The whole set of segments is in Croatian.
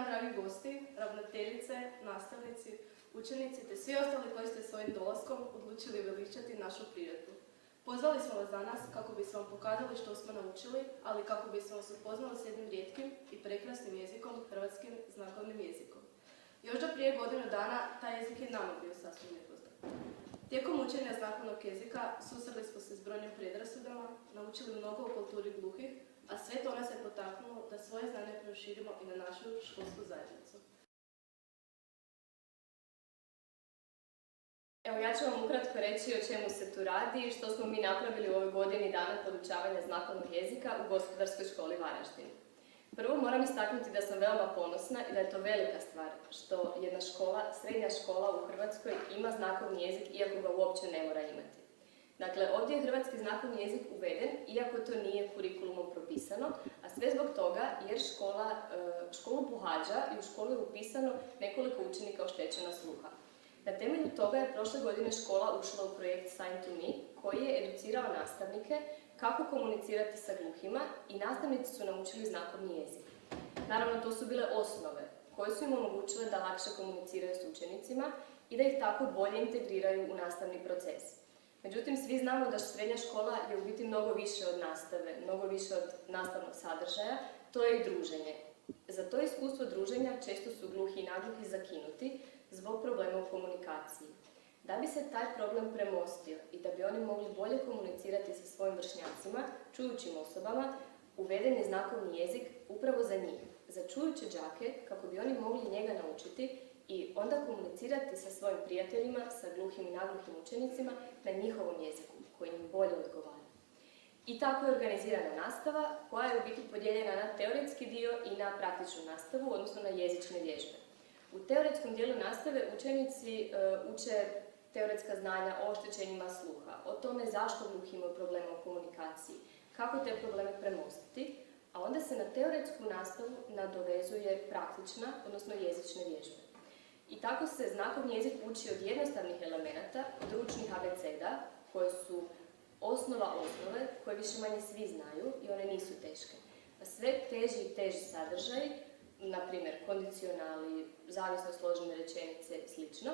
dan, dragi gosti, ravnateljice, nastavnici, učenici te svi ostali koji ste svojim dolaskom odlučili veličati našu priredbu. Pozvali smo vas danas kako bismo vam pokazali što smo naučili, ali kako bismo vas upoznali s jednim rijetkim i prekrasnim jezikom, hrvatskim znakovnim jezikom. Još do prije godinu dana taj jezik je nama bio sasvim nepoznat. Tijekom učenja znakovnog jezika susreli smo se s brojnim predrasudama, naučili mnogo o kulturi gluhih, a sve to nas je potaknulo da svoje znanje proširimo i na našu školsku zajednicu. Evo, ja ću vam ukratko reći o čemu se tu radi i što smo mi napravili u ovoj godini dana podučavanja znakovnog jezika u Gospodarskoj školi Varaždin. Prvo moram istaknuti da sam veoma ponosna i da je to velika stvar što jedna škola, srednja škola u Hrvatskoj ima znakovni jezik iako ga uopće ne mora imati. Dakle, ovdje je hrvatski znakovni jezik uveden, iako to nije kurikulumom propisano, a sve zbog toga jer školu pohađa i u školu je upisano nekoliko učenika oštećena sluha. Na temelju toga je prošle godine škola ušla u projekt Sign to Me, koji je educirao nastavnike kako komunicirati sa gluhima i nastavnici su naučili znakovni jezik. Naravno, to su bile osnove koje su im omogućile da lakše komuniciraju s učenicima i da ih tako bolje integriraju u nastavni proces. Međutim, svi znamo da srednja škola je u biti mnogo više od nastave, mnogo više od nastavnog sadržaja, to je i druženje. Za to iskustvo druženja često su gluhi i nagluhi zakinuti zbog problema u komunikaciji. Da bi se taj problem premostio i da bi oni mogli bolje komunicirati sa svojim vršnjacima, čujućim osobama, uveden je znakovni jezik upravo za njih, za čujuće đake, kako bi oni mogli njega naučiti i onda komunicirati sa svojim prijateljima, sa gluhim i nagluhim učenicima na njihovom jeziku, koji im bolje odgovara. I tako je organizirana nastava, koja je u biti podijeljena na teoretski dio i na praktičnu nastavu, odnosno na jezične vježbe. U teoretskom dijelu nastave učenici uče teoretska znanja o oštećenjima sluha, o tome zašto gluhi imaju problema u komunikaciji, kako te probleme premostiti, a onda se na teoretsku nastavu nadovezuje praktična, odnosno jezične vježbe. I tako se znakovni jezik uči od jednostavnih elemenata, od ručnih abeceda, koje su osnova osnove, koje više manje svi znaju i one nisu teške. A sve teži i teži sadržaji, na primjer kondicionali, zavisno složene rečenice i sl.,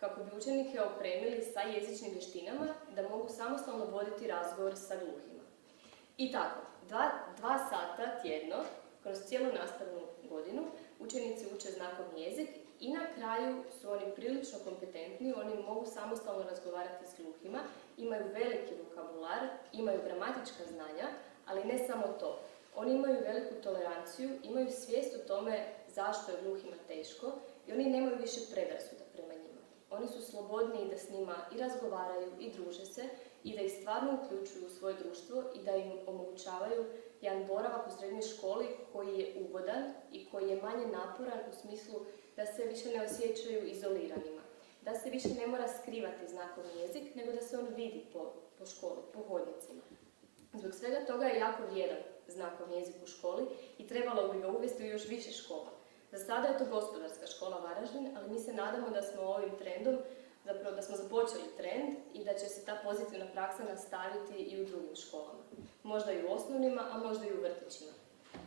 kako bi učenike opremili sa jezičnim vještinama da mogu samostalno voditi razgovor sa gluhima. I tako, dva sata tjedno, kroz cijelu nastavnu godinu, učenici uče znakovni jezik i na kraju su oni prilično kompetentni, oni mogu samostalno razgovarati s gluhima, imaju veliki vokabular, imaju gramatička znanja, ali ne samo to. Oni imaju veliku toleranciju, imaju svijest o tome zašto je gluhima teško i oni nemaju više predrasuda prema njima. Oni su slobodniji da s njima i razgovaraju i druže se i da ih stvarno uključuju u svoje društvo i da im omogućavaju jedan boravak u srednjoj školi koji je ugodan i koji je manje naporan u smislu da se više ne osjećaju izoliranima, da se više ne mora skrivati znakovni jezik, nego da se on vidi po školi, po hodnicima. Zbog svega toga je jako vrijedan znakovni jezik u školi i trebalo bi ga uvesti u još više škola. Za sada je to Gospodarska škola Varaždin, ali mi se nadamo da smo ovim trendom, zapravo da smo započeli trend i da će se ta pozitivna praksa nastaviti i u drugim školama. Možda i u osnovnima, a možda i u vrtićima.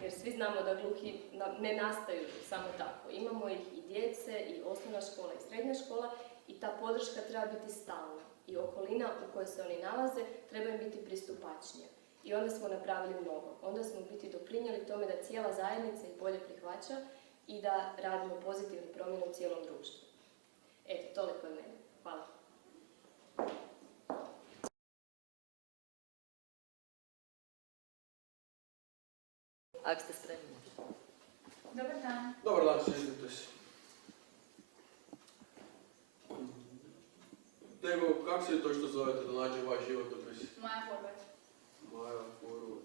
Jer svi znamo da gluhi ne nastaju samo tako. Imamo ih i djece, i osnovna škola, i srednja škola i ta podrška treba biti stalna. I okolina u kojoj se oni nalaze treba im biti pristupačnija. I onda smo napravili mnogo. Onda smo u biti doprinijeli tome da cijela zajednica ih bolje prihvaća i da radimo pozitivne promjene u cijelom društvu. Eto, toliko od mene. Hvala. Ako ste spremni. Dobar dan. Dobar dan, sjedite se. Nego, kako se je to što zovete da nađe vaš životopis? Maja Horvat. Maja Horvat.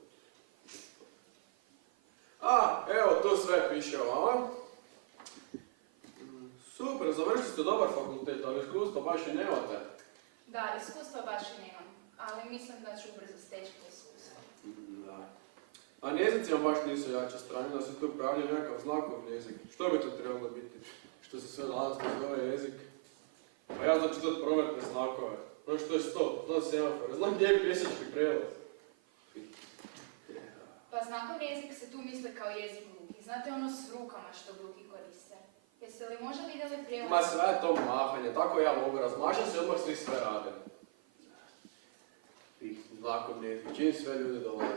A, evo, tu sve piše o vama. Super, završili ste dobar fakultet, ali iskustva baš i nemate. Da, iskustva baš i nemam, ali mislim da ću ubrzo steći to iskustvo. Da. A jezici vam baš nisu jača strana, da se tu upravlja nekakav znakovni jezik. Što bi to trebalo biti? Što se sve lansno zove jezik? Pa ja znam čitati prometne znakove. Znaš što je stop, znam semafor, znam gdje je pješački prijelaz. Pa znakovni jezik se tu misli kao jezik gluhih. Znate ono s rukama što gluhi koriste? imate prijevod. Ma sve je to mahanje, tako ja mogu razmašam se odmah svi sve rade. I znakovni jezik, čim sve ljudi dolaze.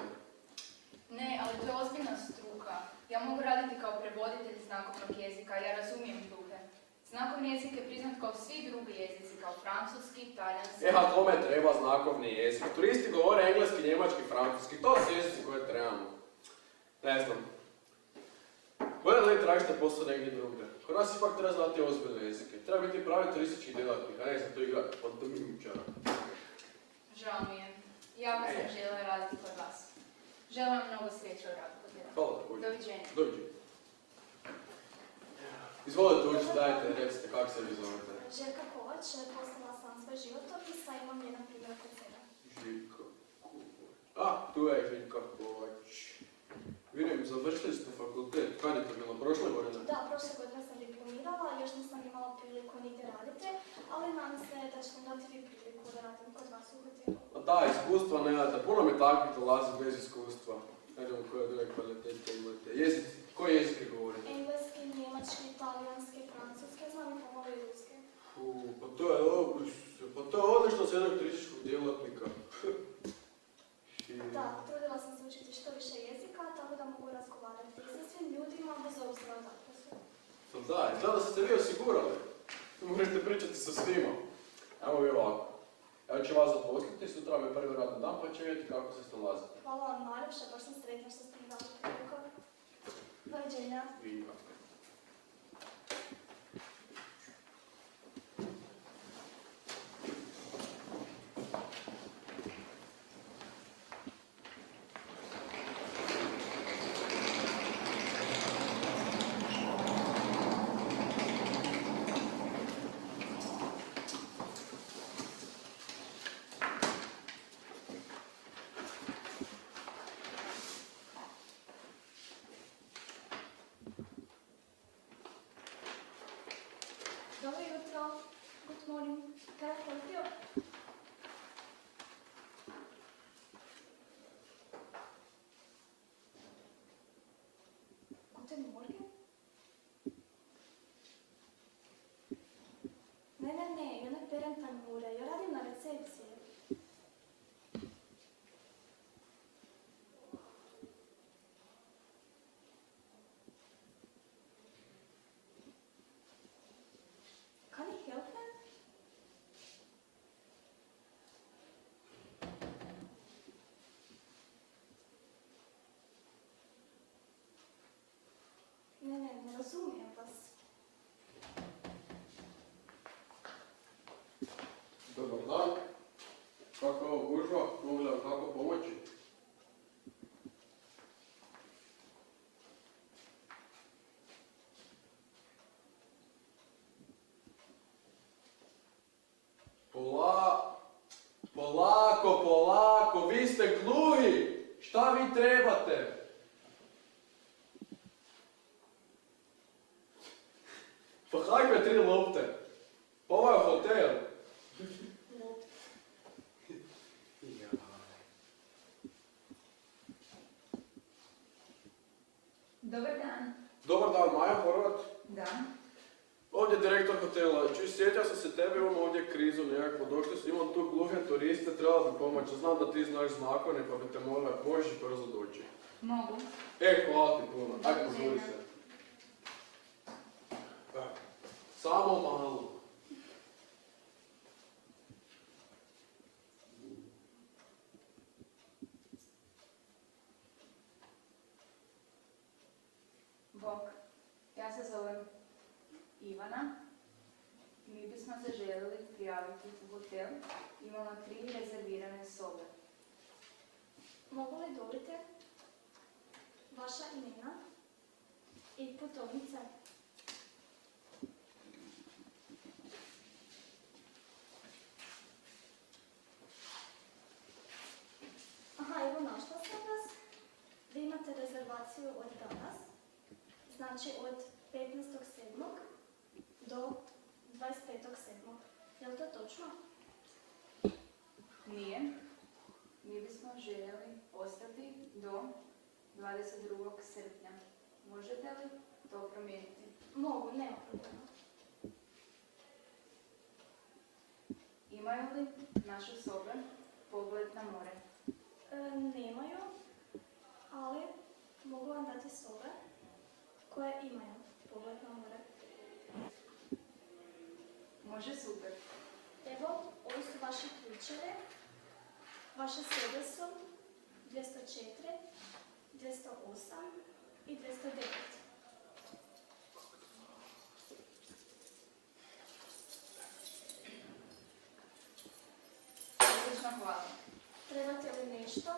Ne, ali to je ozbiljna struka. Ja mogu raditi kao prevoditelj znakovnog jezika, ja razumijem duhe. Znakovni jezik je priznat kao svi drugi jezici, kao francuski, talijanski. A kome treba znakovni jezik? Turisti govore engleski, njemački, francuski, to su jezici koje trebamo. Ne znam. Bolje da li tražite posao negdje drugdje? Kod nas ipak treba znati ozbiljne jezike. Treba biti pravi turistički djelatnik, a ne sam to igrati pantomimičara. Žao mi je. Jako sam željela raditi kod vas. Želim vam mnogo sreće u radu kod vas. Hvala također. Doviđenja. Doviđenja. Izvolite ući, dajte, recite kako se vi zovete. Željka Kovač, poslala sam svoj životopis, a imam jedan primjer kod sebe. Željka Kovač. A, tu je Željka Kovač. Vidim, završili ste fakultet. Kad je to bilo? Prošle godine? Da, prošle godine sam diplomirala, još nisam imala priliku niti raditi, ali nadam se da ćete mi dati vi priliku da radim kod vas u hotelu. A da, iskustva nemate. Puno mi takvih dolazi bez iskustva. Ne znam koje druge kvalitete imate. Jezici, koji jezike govorite? Engleski, njemački, talijanski, francuski, znam i pomalo i ruski. Pa to je odlično s jednog turističkog djelatnika. Da, trudila sam se učiti što više jezika, tako da mogu razgovarati sa svim ljudima bez obzira odakle su. Pa da, izgleda da ste vi osigurali. Možete pričati sa svima. Evo vi ovako. Ja ću vas zaposliti, sutra mi je prvi radni dan, pa će vidjeti kako se snalazite. Hvala vam najljepše, baš sam sretna što ste mi dali priliku. Doviđenja. I Dobro jutro. Good morning. Can I help you? Guten Morgen? Ne, ja ne perem tanjure, ja radim na recepciji. Kan ich helfen? Ne razumijem vas. dobar dan. Kako je ovo gužva? Mogu li vam kako pomoći? Polako, vi ste gluhi! Šta vi trebate? Pa kakve 3 lopte? Pa ovo je hotel. Dobar dan. Dobar dan, Maja Horvat. Da. Ovdje je direktor hotela. Sjetio sam se tebe, imamo ovdje krizu nekako. Došli su, imam tu gluhe turiste, trebala bi pomoć. Znam da ti znaš zakone, pa bi te molila, možeš brzo doći. Mogu. Hvala ti puno. Ajde, pozvoli se. Samo malo. Bok, ja se zovem Ivana. Mi bismo se željeli prijaviti u hotel. Imamo 3 rezervirane sobe. Mogu li dobiti vaša imena i putovnice? Aha, evo našla sam vas. Vi imate rezervaciju od danas, znači od 15.7. do 25.7. Je li to točno? Nije. Mi bismo željeli ostati do 22. srpnja. Možete li to promijeniti? Mogu, nema problema. mogu vam dati sobe koje imaju pogled na more. Može, super. Evo, ovi su vaši ključevi. Vaše sobe su 204, 208 i 209. Odlično, hvala. Trebate li nešto?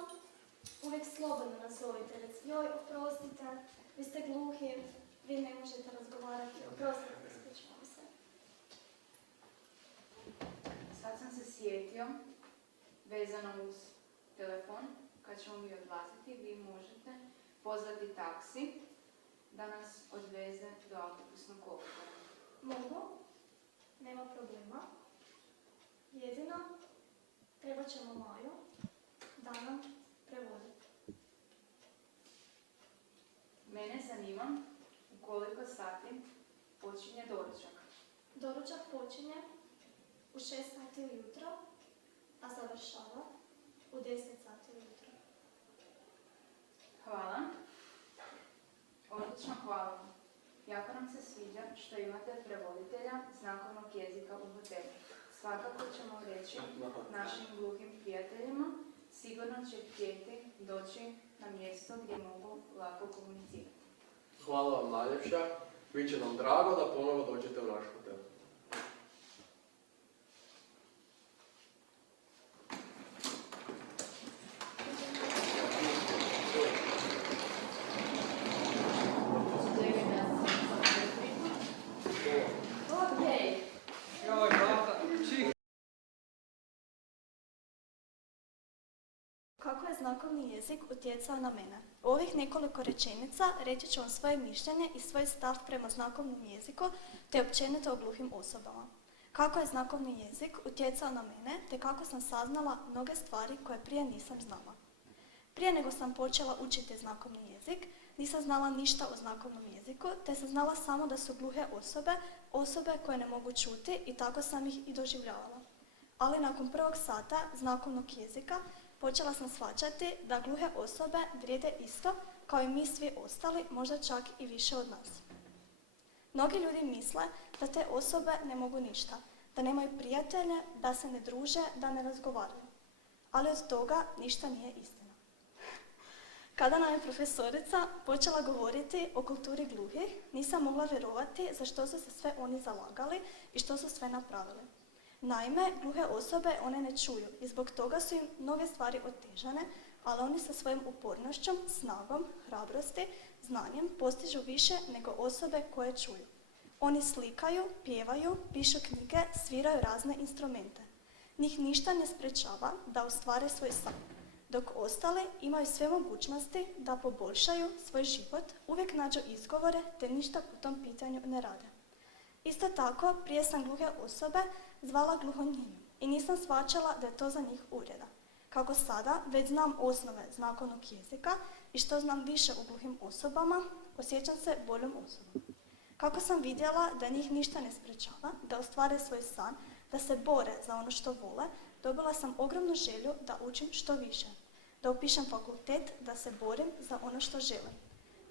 Uvijek slobodno nazovite. Reci, joj, oprostite, vi ste gluhi, vi ne možete razgovarati. Oprostite, ispričavam se. Sad sam se sjetio, vezano uz telefon, kad ćemo mi odlaziti, vi možete pozvati taksi da nas odveze do autobusnog kolodvora. Mogu, nema problema. Jedino, trebat ćemo Maju da nam prevodi. Mene zanima u koliko sati počinje doručak. Doručak počinje u 6 sati ujutro, a završava u 10 sati ujutro. Hvala. Odlično, hvala vam. Jako nam se sviđa što imate prevoditelja znakovnog jezika u hotelu. Svakako ćemo reći našim gluhim prijateljima, sigurno će htjeti doći na mjesto gdje mogu lako komunicirati. Hvala vam najljepša. Bit će nam drago da ponovo dođete u naš hotel. Okej. Kako je znakovni jezik utjecao na mene? U ovih nekoliko rečenica reći ću vam svoje mišljenje i svoj stav prema znakovnom jeziku te općenito o gluhim osobama. Kako je znakovni jezik utjecao na mene te kako sam saznala mnoge stvari koje prije nisam znala. Prije nego sam počela učiti znakovni jezik, nisam znala ništa o znakovnom jeziku te sam znala samo da su gluhe osobe koje ne mogu čuti i tako sam ih i doživljavala. Ali nakon prvog sata znakovnog jezika počela sam shvaćati da gluhe osobe vrijede isto kao i mi svi ostali, možda čak i više od nas. Mnogi ljudi misle da te osobe ne mogu ništa, da nemaju prijatelje, da se ne druže, da ne razgovaraju. Ali od toga ništa nije istina. Kada nam je profesorica počela govoriti o kulturi gluhih, nisam mogla vjerovati za što su se sve oni zalagali i što su sve napravili. Naime, gluhe osobe one ne čuju i zbog toga su im mnoge stvari otežane, ali oni sa svojim upornošću, snagom, hrabrosti, znanjem postižu više nego osobe koje čuju. Oni slikaju, pjevaju, pišu knjige, sviraju razne instrumente. Njih ništa ne sprečava da ostvare svoj san, dok ostali imaju sve mogućnosti da poboljšaju svoj život, uvijek nađu izgovore te ništa po tom pitanju ne rade. Isto tako, prije sam gluhe osobe zvala gluhonjinju i nisam shvaćala da je to za njih uvreda. Kako sada već znam osnove znakovnog jezika i što znam više o gluhim osobama, osjećam se boljom osobom. Kako sam vidjela da njih ništa ne sprečava, da ostvare svoj san, da se bore za ono što vole, dobila sam ogromnu želju da učim što više, da upišem fakultet, da se borim za ono što želim.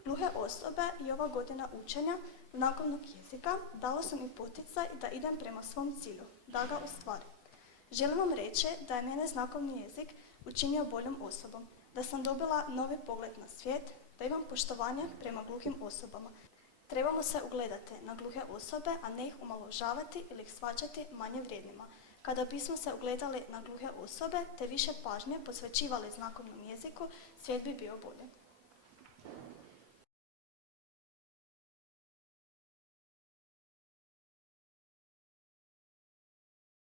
Gluhe osobe i ova godina učenja znakovnog jezika dala su mi poticaj da idem prema svom cilju, da ga ostvarim. Želim vam reći da je mene znakovni jezik učinio boljom osobom, da sam dobila novi pogled na svijet, da imam poštovanje prema gluhim osobama. Trebamo se ugledati na gluhe osobe, a ne ih omalovažavati ili ih shvaćati manje vrijednima. Kada bismo se ugledali na gluhe osobe te više pažnje posvećivali znakovnom jeziku, svijet bi bio bolji.